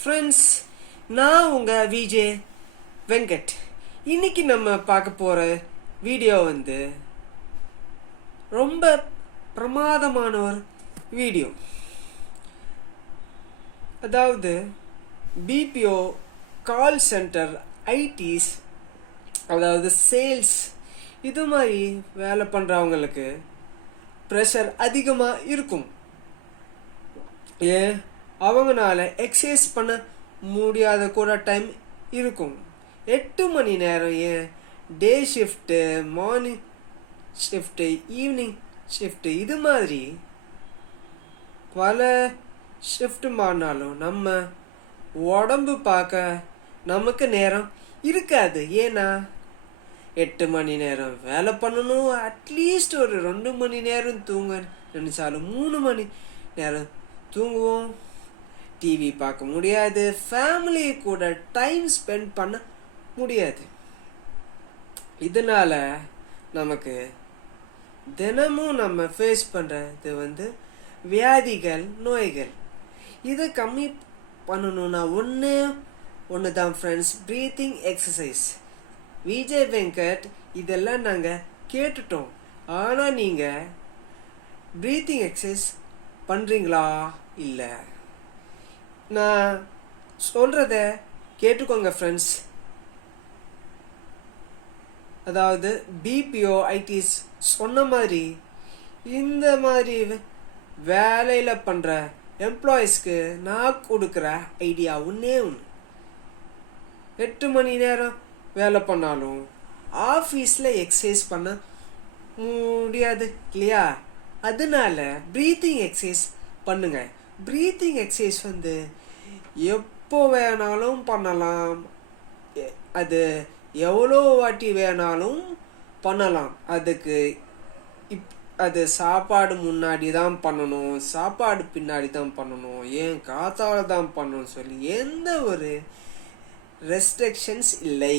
Friends நான் உங்கள் VJ Venkat. இன்னைக்கு நம்ம பார்க்க போகிற வீடியோ வந்து ரொம்ப பிரமாதமான ஒரு வீடியோ அதாவது பிபிஓ கால் சென்டர் ஐடிஸ் அதாவது சேல்ஸ் இது மாதிரி வேலை பண்ணுறவங்களுக்கு ப்ரெஷர் அதிகமாக இருக்கும். ஏன்? அவங்கனால எக்ஸசைஸ் பண்ண முடியாத கூட டைம் இருக்கும். எட்டு மணி நேரம் ஏன்? Day shift morning shift evening shift இது மாதிரி பல ஷிஃப்ட் மாறினாலும் நம்ம உடம்பு பார்க்க நமக்கு நேரம் இருக்காது. ஏன்னா எட்டு மணி நேரம் வேலை பண்ணணும் அட்லீஸ்ட் ஒரு ரெண்டு மணி நேரம் தூங்க நினச்சாலும் மூணு மணி நேரம் தூங்குவோம். டிவி பார்க்க முடியாது. ஃபேமிலி கூட டைம் ஸ்பெண்ட் பண்ண முடியாது. இதனால நமக்கு தினமும் நம்ம ஃபேஸ் பண்ணுறது வந்து வியாதிகள் நோய்கள். இதை கம்மி பண்ணணும்னா ஒன்று ஒன்று தான் friends breathing exercise Vijay Venkat இதெல்லாம் நாங்கள் கேட்டுட்டோம். ஆனால் நீங்கள் ப்ரீத்திங் எக்ஸசைஸ் பண்ணுறீங்களா இல்லை. நான் சொல்கிறத கேட்டுக்கோங்க ஃப்ரெண்ட்ஸ் அதாவது பிபிஓ ஐடிஸ் சொன்ன மாதிரி இந்த மாதிரி வேலையில் பண்ணுற எம்ப்ளாயீஸ்க்கு நான் கொடுக்குற ஐடியா ஒன்றே ஒன்று எட்டு மணி நேரம் வேலை பண்ணாலும் ஆஃபீஸில் எக்ஸசைஸ் பண்ண முடியாது இல்லையா? அதனால ப்ரீத்திங் எக்ஸசைஸ் பண்ணுங்கள் ப்ரீத்திங் எக்ஸசைஸ் வந்து எப்போ வேணாலும் பண்ணலாம். அது எவ்வளோ வாட்டி வேணாலும் பண்ணலாம். அதுக்கு இப் அது சாப்பாடு முன்னாடி தான் பண்ணணும். சாப்பாடு பின்னாடி தான் பண்ணணும். ஏன் காத்தால தான் பண்ணணும் சொல்லி எந்த ஒரு ரெஸ்ட்ரிக்ஷன்ஸ் இல்லை.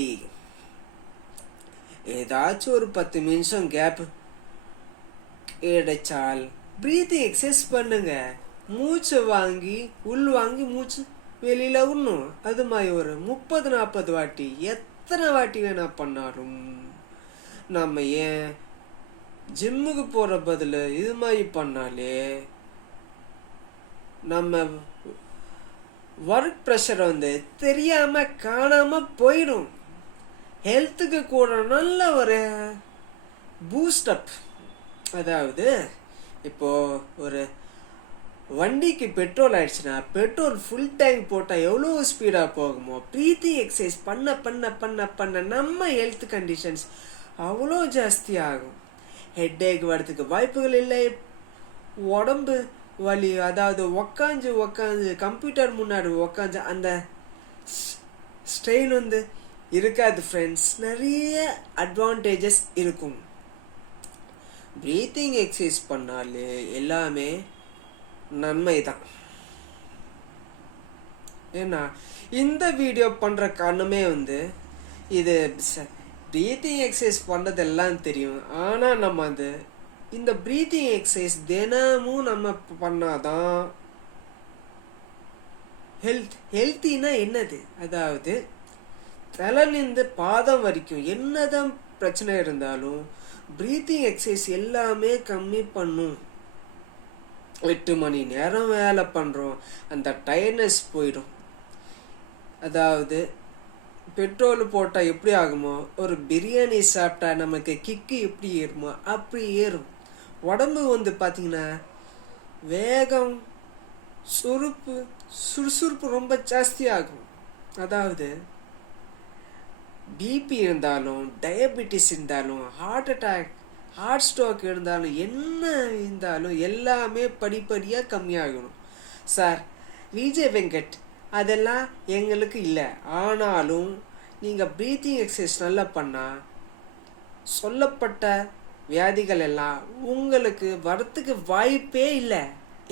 ஏதாச்சும் ஒரு பத்து நிமிஷம் கேப் கிடைச்சால் ப்ரீத்திங் எக்ஸசைஸ் பண்ணுங்கள் மூச்சு வாங்கி உள் வாங்கி மூச்சு வெளியில் விடணும் அது மாதிரி ஒரு முப்பது நாற்பது வாட்டி எத்தனை வாட்டி வேணா பண்ணாலும் நம்ம ஏன் ஜிம்முக்கு போகிற பதில் இது மாதிரி பண்ணாலே நம்ம ஒர்க் ப்ரெஷர் வந்து தெரியாமல் காணாமல் போயிடும். ஹெல்த்துக்கு கூட நல்ல ஒரு பூஸ்டப் அதாவது இப்போது ஒரு வண்டிக்கு பெட்ரோல் ஆயிடுச்சுன்னா பெட்ரோல் ஃபுல் டேங்க் போட்டால் எவ்வளோ ஸ்பீடாக போகுமோ ப்ரீத்திங் எக்ஸசைஸ் பண்ண பண்ண பண்ண பண்ண நம்ம ஹெல்த் கண்டிஷன்ஸ் அவ்வளோ ஜாஸ்தி ஆகும். ஹெட்டேக் வரதுக்கு வாய்ப்புகள் இல்லை. உடம்பு வலி அதாவது உக்காஞ்சு உக்காஞ்சு கம்ப்யூட்டர் முன்னாடி உக்காஞ்சு அந்த ஸ்ட்ரெயின் வந்து இருக்காது ஃப்ரெண்ட்ஸ் நிறைய அட்வான்டேஜஸ் இருக்கும். ப்ரீத்திங் எக்ஸசைஸ் பண்ணாலே எல்லாமே நன்மை தான் ஏன்னா இந்த வீடியோ பண்ணுற காரணமே வந்து இது ப்ரீத்திங் எக்ஸசைஸ் பண்ணுறதெல்லாம் தெரியும். ஆனால் நம்ம அது இந்த ப்ரீத்திங் எக்ஸசைஸ் தினமும் நம்ம பண்ணாதான் ஹெல்த் ஹெல்த்தினா என்னது? அதாவது தலைநிந்து பாதம் வரைக்கும் என்னதான் பிரச்சனை இருந்தாலும் ப்ரீத்திங் எக்ஸசைஸ் எல்லாமே கம்மி பண்ணும். எட்டு மணி நேரம் வேலை பண்ணுறோம் அந்த டயர்னஸ் போயிடும். அதாவது பெட்ரோல் போட்டால் எப்படி ஆகுமோ ஒரு பிரியாணி சாப்பிட்டா நமக்கு கிக்கு எப்படி ஏறுமோ அப்படி ஏறும். உடம்பு வந்து பார்த்திங்கன்னா வேகம் சுறுப்பு சுறுசுறுப்பு ரொம்ப ஜாஸ்தி ஆகும். அதாவது பிபி இருந்தாலும் டயபெட்டிஸ் இருந்தாலும் ஹார்ட் அட்டாக் ஹார்ட் ஸ்ட்ரோக் இருந்தாலும் என்ன இருந்தாலும் எல்லாமே படிப்படியாக கம்மியாகணும். சார் விஜய் வெங்கட் அதெல்லாம் எங்களுக்கு இல்லை. ஆனாலும் நீங்கள் ப்ரீத்திங் எக்ஸசைஸ் நல்லா பண்ணால் சொல்லப்பட்ட வியாதிகள் எல்லாம் உங்களுக்கு வரத்துக்கு வாய்ப்பே இல்லை.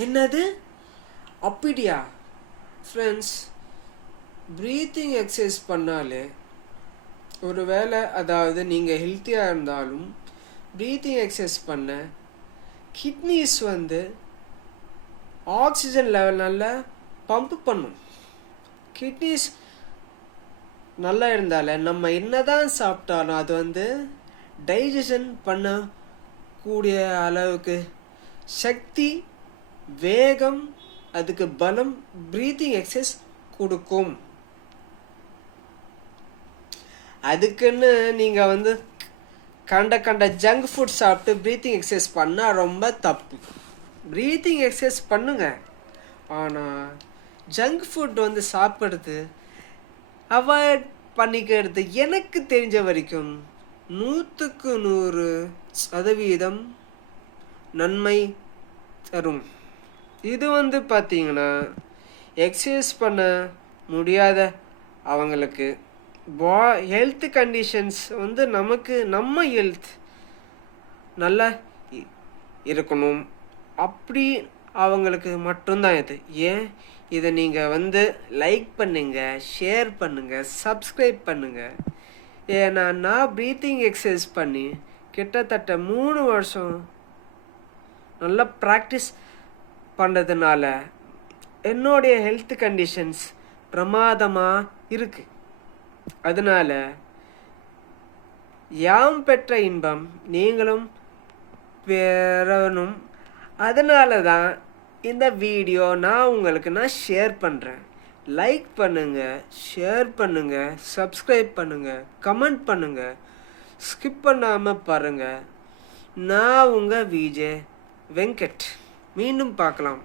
என்னது? அப்படியா? ஃப்ரெண்ட்ஸ் ப்ரீத்திங் எக்ஸசைஸ் பண்ணாலே ஒருவேளை அதாவது நீங்கள் ஹெல்த்தியாக இருந்தாலும் ப்ரீத்திங் எக்ஸசைஸ் பண்ண கிட்னிஸ் வந்து ஆக்சிஜன் லெவல் நல்லா பம்ப் பண்ணும். கிட்னிஸ் நல்லா இருந்தால நம்ம என்னதான் சாப்பிட்டாலும் அது வந்து டைஜஷன் பண்ணக்கூடிய அளவுக்கு சக்தி வேகம் அதுக்கு பலம் ப்ரீத்திங் எக்ஸசைஸ் கொடுக்கும். அதுக்குன்னு நீங்கள் வந்து கண்ட கண்ட ஜங்க் ஃபுட் சாப்பிட்டு ப்ரீத்திங் எக்ஸசைஸ் பண்ணால் ரொம்ப தப்பு. ப்ரீத்திங் எக்ஸசைஸ் பண்ணுங்க. ஆனால் ஜங்க் ஃபுட் வந்து சாப்பிட்றது அவாய்ட் பண்ணிக்கிறது எனக்கு தெரிஞ்ச வரைக்கும் நூற்றுக்கு நூறு சதவீதம் நன்மை தரும். இது வந்து பார்த்தீங்கன்னா எக்ஸசைஸ் பண்ண முடியாத அவங்களுக்கு. பா ஹெல்த் கண்டிஷன்ஸ் வந்து நமக்கு நம்ம ஹெல்த் நல்லா இருக்கணும். அப்படி அவங்களுக்கு மட்டும்தான் இது. ஏன்? இதை நீங்கள் வந்து லைக் பண்ணுங்க ஷேர் பண்ணுங்க சப்ஸ்கிரைப் பண்ணுங்க. ஏன்னா நான் ப்ரீத்திங் எக்ஸசைஸ் பண்ணி கிட்டத்தட்ட மூணு வருஷம் நல்லா ப்ராக்டிஸ் பண்ணுறதுனால என்னுடைய ஹெல்த் கண்டிஷன்ஸ் பிரமாதமாக இருக்குது அதனால யாம் பெற்ற இன்பம் நீங்களும் பெறணும். அதனால தான் இந்த வீடியோ நான் உங்களுக்கு நான் ஷேர் பண்ணுறேன் லைக் பண்ணுங்க ஷேர் பண்ணுங்க சப்ஸ்கிரைப் பண்ணுங்க கமெண்ட் பண்ணுங்க. ஸ்கிப் பண்ணாமல் பாருங்க. நான் உங்கள் விஜய் வெங்கட். மீண்டும் பார்க்கலாம்.